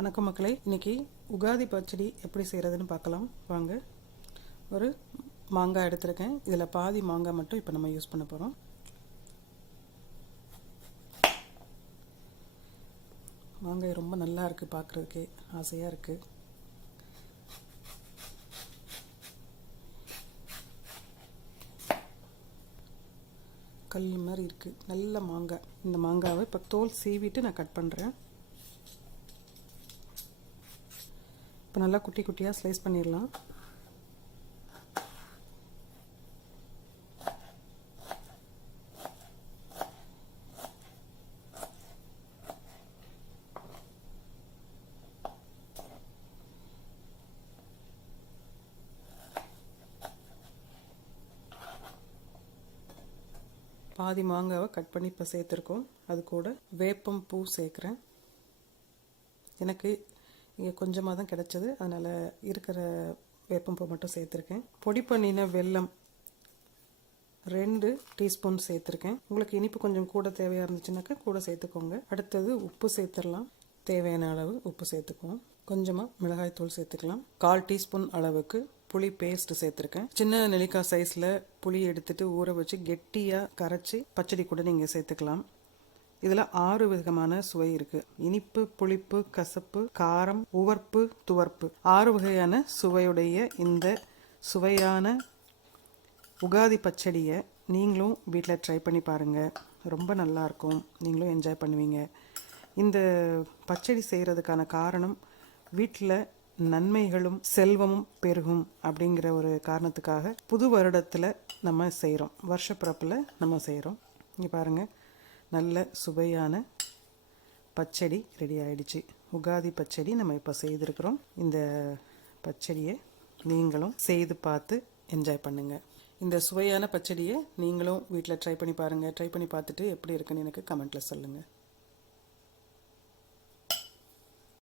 வணக்கம் மக்களே. இன்றைக்கி உகாதி பச்சடி எப்படி செய்கிறதுன்னு பார்க்கலாம். வாங்க. ஒரு மாங்காய் எடுத்திருக்கேன். இதில் பாதி மாங்காய் மட்டும் இப்போ நம்ம யூஸ் பண்ண போகிறோம் மாங்காய் ரொம்ப நல்லா இருக்குது பார்க்குறதுக்கே. ஆசையாக இருக்குது கல் மாதிரி இருக்குது நல்ல மாங்காய். இந்த மாங்காவை இப்போ தோல் சீவிட்டு நான் கட் பண்ணுறேன் இப்போ நல்லா குட்டி குட்டியாக ஸ்லைஸ் பண்ணிடலாம். பாதி மாங்காவை கட் பண்ணி இப்போ சேர்த்துருக்கோம். அது கூட வேப்பம் பூ சேர்க்குறேன். எனக்கு இங்கே கொஞ்சமாக தான் கிடச்சது. அதனால் இருக்கிற வேப்பம்பூ மட்டும் சேர்த்துருக்கேன். பொடி பண்ணின வெல்லம் ரெண்டு டீஸ்பூன் சேர்த்துருக்கேன். உங்களுக்கு இனிப்பு கொஞ்சம் கூட தேவையாக இருந்துச்சுனாக்கா கூட சேர்த்துக்கோங்க. அடுத்தது உப்பு சேர்த்துடலாம் தேவையான அளவு உப்பு சேர்த்துக்குவோம். கொஞ்சமாக மிளகாய் தூள் சேர்த்துக்கலாம். கால் டீஸ்பூன் அளவுக்கு புளி பேஸ்ட் சேர்த்துருக்கேன். சின்ன நெல்லிக்காய் சைஸில் புளி எடுத்துட்டு ஊற வச்சு கெட்டியாக கரைச்சி பச்சடி கூட நீங்கள் சேர்த்துக்கலாம். இதில் ஆறு விதமான சுவை இருக்குது இனிப்பு புளிப்பு கசப்பு காரம் உவர்ப்பு துவர்ப்பு. ஆறு வகையான சுவையுடைய இந்த சுவையான உகாதி பச்சடியை நீங்களும் வீட்டில் ட்ரை பண்ணி பாருங்கள் ரொம்ப நல்லாயிருக்கும் நீங்களும் என்ஜாய் பண்ணுவீங்க. இந்த பச்சடி செய்கிறதுக்கான காரணம் வீட்டில் நன்மைகளும் செல்வமும் பெருகும் அப்படிங்கிற ஒரு காரணத்துக்காக புது வருடத்தில் நம்ம செய்கிறோம் வருஷப்பிறப்பில் நம்ம செய்கிறோம் இங்கே பாருங்கள் நல்ல சுவையான பச்சடி ரெடி ஆகிடுச்சு உகாதி பச்சடி நம்ம இப்போ செய்திருக்கிறோம். இந்த பச்சடியை நீங்களும் செய்து பார்த்து என்ஜாய் பண்ணுங்கள் இந்த சுவையான பச்சடியை நீங்களும் வீட்டில் ட்ரை பண்ணி பாருங்கள் ட்ரை பண்ணி பார்த்துட்டு எப்படி இருக்குன்னு எனக்கு கமெண்ட்டில் சொல்லுங்கள்